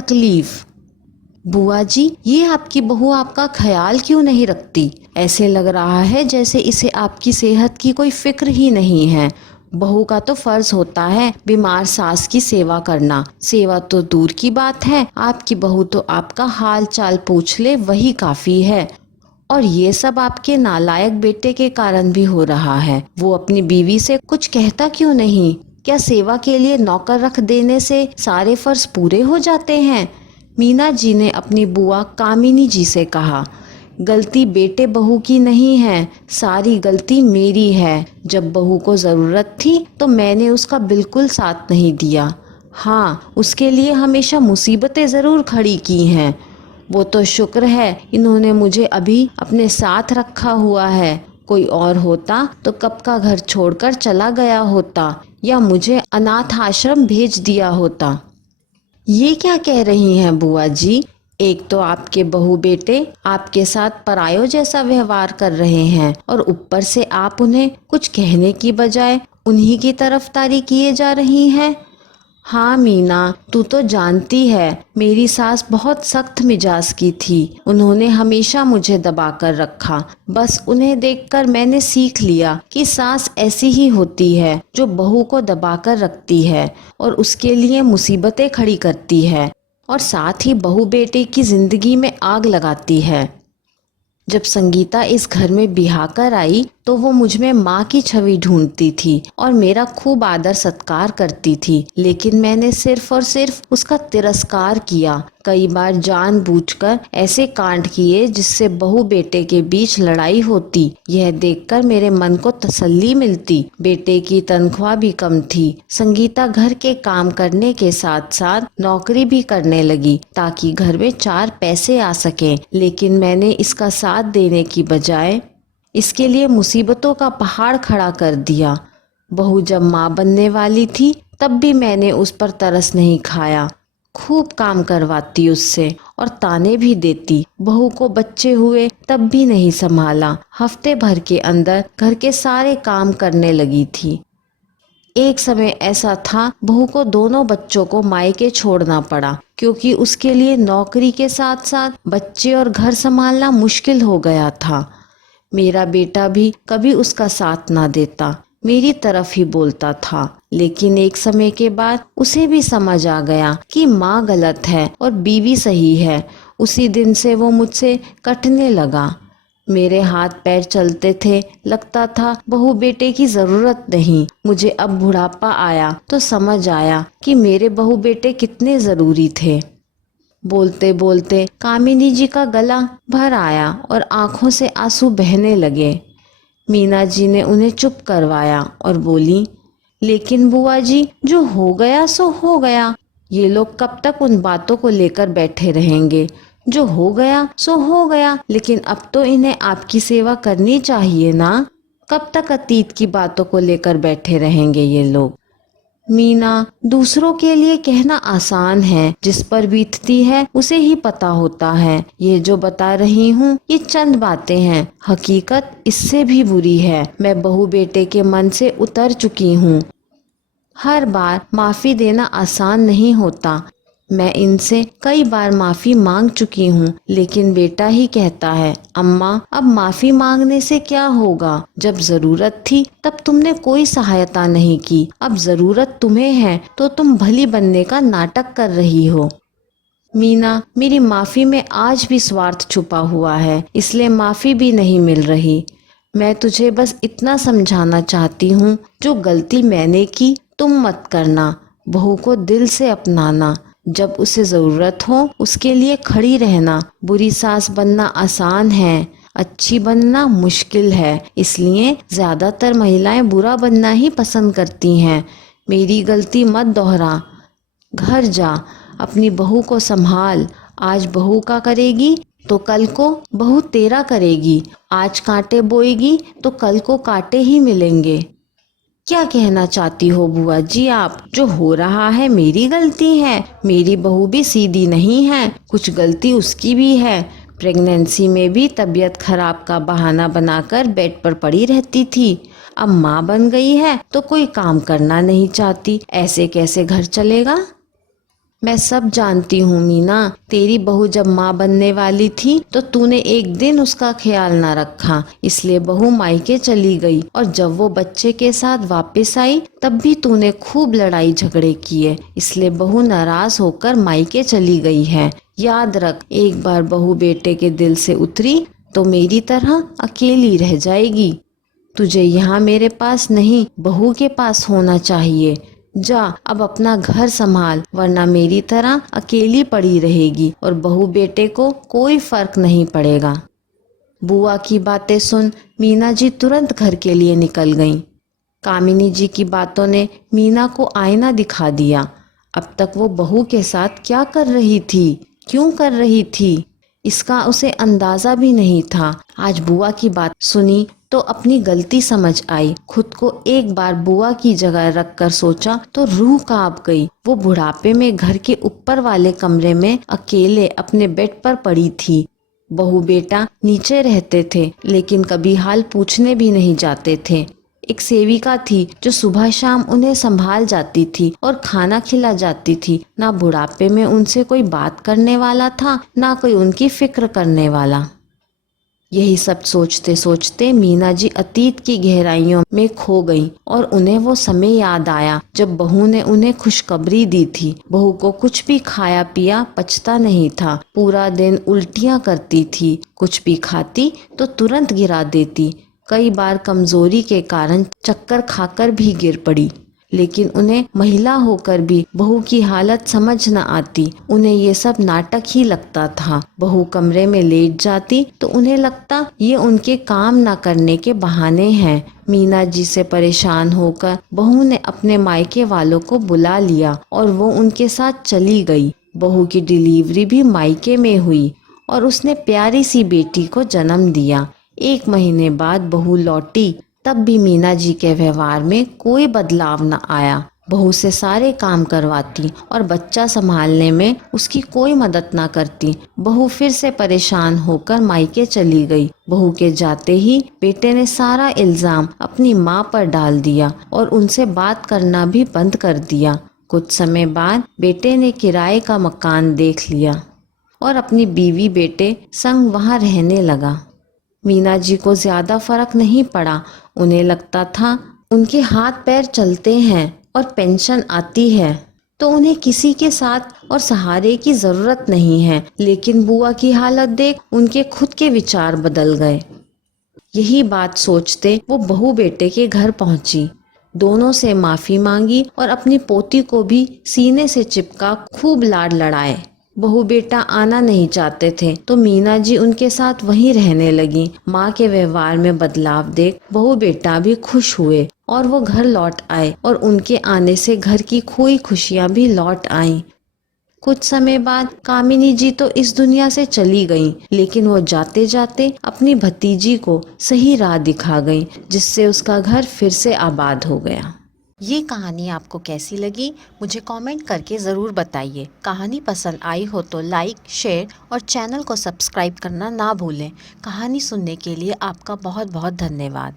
तकलीफ। बुआ जी, ये आपकी बहू आपका ख्याल क्यों नहीं रखती? ऐसे लग रहा है जैसे इसे आपकी सेहत की कोई फिक्र ही नहीं है। बहू का तो फर्ज होता है बीमार सास की सेवा करना। सेवा तो दूर की बात है, आपकी बहू तो आपका हाल चाल पूछ ले वही काफी है। और ये सब आपके नालायक बेटे के कारण भी हो रहा है। वो अपनी बीवी से कुछ कहता क्यों नहीं? क्या सेवा के लिए नौकर रख देने से सारे फर्ज पूरे हो जाते हैं? मीना जी ने अपनी बुआ कामिनी जी से कहा, गलती बेटे बहू की नहीं है, सारी गलती मेरी है। जब बहू को ज़रूरत थी तो मैंने उसका बिल्कुल साथ नहीं दिया। हाँ, उसके लिए हमेशा मुसीबतें ज़रूर खड़ी की हैं। वो तो शुक्र है इन्होंने मुझे अभी अपने साथ रखा हुआ है। कोई और होता तो कब का घर छोड़कर चला गया होता या मुझे अनाथ आश्रम भेज दिया होता। ये क्या कह रही हैं बुआ जी? एक तो आपके बहू बेटे आपके साथ परायों जैसा व्यवहार कर रहे हैं और ऊपर से आप उन्हें कुछ कहने की बजाय उन्हीं की तरफदारी किए जा रही हैं। हाँ मीना, तू तो जानती है मेरी सास बहुत सख्त मिजाज की थी। उन्होंने हमेशा मुझे दबा कर रखा। बस उन्हें देखकर मैंने सीख लिया कि सास ऐसी ही होती है जो बहू को दबा कर रखती है और उसके लिए मुसीबतें खड़ी करती है और साथ ही बहू बेटे की जिंदगी में आग लगाती है। जब संगीता इस घर में बिहा कर आई तो वो मुझ में माँ की छवि ढूंढती थी और मेरा खूब आदर सत्कार करती थी, लेकिन मैंने सिर्फ और सिर्फ उसका तिरस्कार किया। कई बार जानबूझकर ऐसे कांड किए जिससे बहू बेटे के बीच लड़ाई होती। यह देखकर मेरे मन को तसल्ली मिलती। बेटे की तनख्वाह भी कम थी। संगीता घर के काम करने के साथ साथ नौकरी भी करने लगी ताकि घर में 4 पैसे आ सकें, लेकिन मैंने इसका साथ देने की बजाय इसके लिए मुसीबतों का पहाड़ खड़ा कर दिया। बहू जब माँ बनने वाली थी तब भी मैंने उस पर तरस नहीं खाया। खूब काम करवाती उससे और ताने भी देती। बहू को बच्चे हुए तब भी नहीं संभाला। हफ्ते भर के अंदर घर के सारे काम करने लगी थी। एक समय ऐसा था बहू को दोनों बच्चों को मायके छोड़ना पड़ा क्योंकि उसके लिए नौकरी के साथ साथ बच्चे और घर संभालना मुश्किल हो गया था। मेरा बेटा भी कभी उसका साथ ना देता, मेरी तरफ ही बोलता था। लेकिन एक समय के बाद उसे भी समझ आ गया कि माँ गलत है और बीवी सही है। उसी दिन से वो मुझसे कटने लगा। मेरे हाथ पैर चलते थे, लगता था बहू बेटे की जरूरत नहीं। मुझे अब बुढ़ापा आया तो समझ आया कि मेरे बहू बेटे कितने जरूरी थे। बोलते बोलते कामिनी जी का गला भर आया और आंखों से आंसू बहने लगे। मीना जी ने उन्हें चुप करवाया और बोली, लेकिन बुआ जी, जो हो गया सो हो गया। ये लोग कब तक उन बातों को लेकर बैठे रहेंगे? जो हो गया सो हो गया, लेकिन अब तो इन्हें आपकी सेवा करनी चाहिए ना। कब तक अतीत की बातों को लेकर बैठे रहेंगे ये लोग? मीना, दूसरों के लिए कहना आसान है, जिस पर बीतती है उसे ही पता होता है। ये जो बता रही हूँ ये चंद बातें हैं, हकीकत इससे भी बुरी है। मैं बहू बेटे के मन से उतर चुकी हूँ। हर बार माफी देना आसान नहीं होता। मैं इनसे कई बार माफी मांग चुकी हूँ, लेकिन बेटा ही कहता है, अम्मा अब माफी मांगने से क्या होगा? जब जरूरत थी तब तुमने कोई सहायता नहीं की, अब जरूरत तुम्हें है तो तुम भली बनने का नाटक कर रही हो। मीना, मेरी माफी में आज भी स्वार्थ छुपा हुआ है, इसलिए माफी भी नहीं मिल रही। मैं तुझे बस इतना समझाना चाहती हूँ, जो गलती मैंने की तुम मत करना। बहू को दिल से अपनाना, जब उसे जरूरत हो उसके लिए खड़ी रहना। बुरी सास बनना आसान है, अच्छी बनना मुश्किल है, इसलिए ज्यादातर महिलाएं बुरा बनना ही पसंद करती हैं। मेरी गलती मत दोहरा। घर जा, अपनी बहू को संभाल। आज बहू का करेगी तो कल को बहू तेरा करेगी। आज कांटे बोएगी तो कल को कांटे ही मिलेंगे। क्या कहना चाहती हो बुआ जी आप? जो हो रहा है मेरी गलती है। मेरी बहू भी सीधी नहीं है, कुछ गलती उसकी भी है। प्रेगनेंसी में भी तबीयत खराब का बहाना बनाकर बेड पर पड़ी रहती थी। अब माँ बन गई है तो कोई काम करना नहीं चाहती। ऐसे कैसे घर चलेगा? मैं सब जानती हूँ मीना, तेरी बहू जब माँ बनने वाली थी तो तूने एक दिन उसका ख्याल ना रखा, इसलिए बहू मायके चली गई और जब वो बच्चे के साथ वापस आई तब भी तूने खूब लड़ाई झगड़े किए, इसलिए बहू नाराज होकर मायके चली गई है। याद रख, एक बार बहू बेटे के दिल से उतरी तो मेरी तरह अकेली रह जाएगी। तुझे यहाँ मेरे पास नहीं, बहू के पास होना चाहिए। जा अब अपना घर संभाल, वरना मेरी तरह अकेली पड़ी रहेगी और बहू बेटे को कोई फर्क नहीं पड़ेगा। बुआ की बातें सुन मीना जी तुरंत घर के लिए निकल गईं। कामिनी जी की बातों ने मीना को आईना दिखा दिया। अब तक वो बहू के साथ क्या कर रही थी, क्यों कर रही थी, इसका उसे अंदाजा भी नहीं था। आज बुआ की बात सुनी तो अपनी गलती समझ आई। खुद को एक बार बुआ की जगह रखकर सोचा तो रूह कांप गई। वो बुढ़ापे में घर के ऊपर वाले कमरे में अकेले अपने बेड पर पड़ी थी। बहू बेटा नीचे रहते थे, लेकिन कभी हाल पूछने भी नहीं जाते थे। एक सेविका थी जो सुबह शाम उन्हें संभाल जाती थी और खाना खिला जाती थी। ना बुढ़ापे में उनसे कोई बात करने वाला था, ना कोई उनकी फिक्र करने वाला। यही सब सोचते सोचते मीना जी अतीत की गहराइयों में खो गईं और उन्हें वो समय याद आया जब बहू ने उन्हें खुशखबरी दी थी। बहू को कुछ भी खाया पिया पचता नहीं था, पूरा दिन उल्टियां करती थी, कुछ भी खाती तो तुरंत गिरा देती। कई बार कमजोरी के कारण चक्कर खाकर भी गिर पड़ी, लेकिन उन्हें महिला होकर भी बहू की हालत समझ न आती। उन्हें ये सब नाटक ही लगता था। बहू कमरे में लेट जाती तो उन्हें लगता ये उनके काम न करने के बहाने हैं। मीना जी से परेशान होकर बहू ने अपने मायके वालों को बुला लिया और वो उनके साथ चली गई। बहू की डिलीवरी भी मायके में हुई और उसने प्यारी सी बेटी को जन्म दिया। 1 महीने बाद बहू लौटी, तब भी मीना जी के व्यवहार में कोई बदलाव न आया। बहू से सारे काम करवाती और बच्चा संभालने में उसकी कोई मदद न करती। बहू फिर से परेशान होकर मायके चली गई। बहू के जाते ही बेटे ने सारा इल्जाम अपनी माँ पर डाल दिया और उनसे बात करना भी बंद कर दिया। कुछ समय बाद बेटे ने किराए का मकान देख लिया और अपनी बीवी बेटे संग वहाँ रहने लगा। मीना जी को ज्यादा फर्क नहीं पड़ा। उन्हें लगता था उनके हाथ पैर चलते हैं और पेंशन आती है तो उन्हें किसी के साथ और सहारे की जरूरत नहीं है। लेकिन बुआ की हालत देख उनके खुद के विचार बदल गए। यही बात सोचते वो बहू बेटे के घर पहुंची, दोनों से माफी मांगी और अपनी पोती को भी सीने से चिपका खूब लाड लड़ाए। बहू बेटा आना नहीं चाहते थे तो मीना जी उनके साथ वहीं रहने लगी। माँ के व्यवहार में बदलाव देख बहू बेटा भी खुश हुए और वो घर लौट आए और उनके आने से घर की खोई खुशियाँ भी लौट आईं। कुछ समय बाद कामिनी जी तो इस दुनिया से चली गईं, लेकिन वो जाते जाते अपनी भतीजी को सही राह दिखा गईं, जिससे उसका घर फिर से आबाद हो गया। ये कहानी आपको कैसी लगी मुझे कमेंट करके ज़रूर बताइए। कहानी पसंद आई हो तो लाइक, शेयर और चैनल को सब्सक्राइब करना ना भूलें। कहानी सुनने के लिए आपका बहुत बहुत धन्यवाद।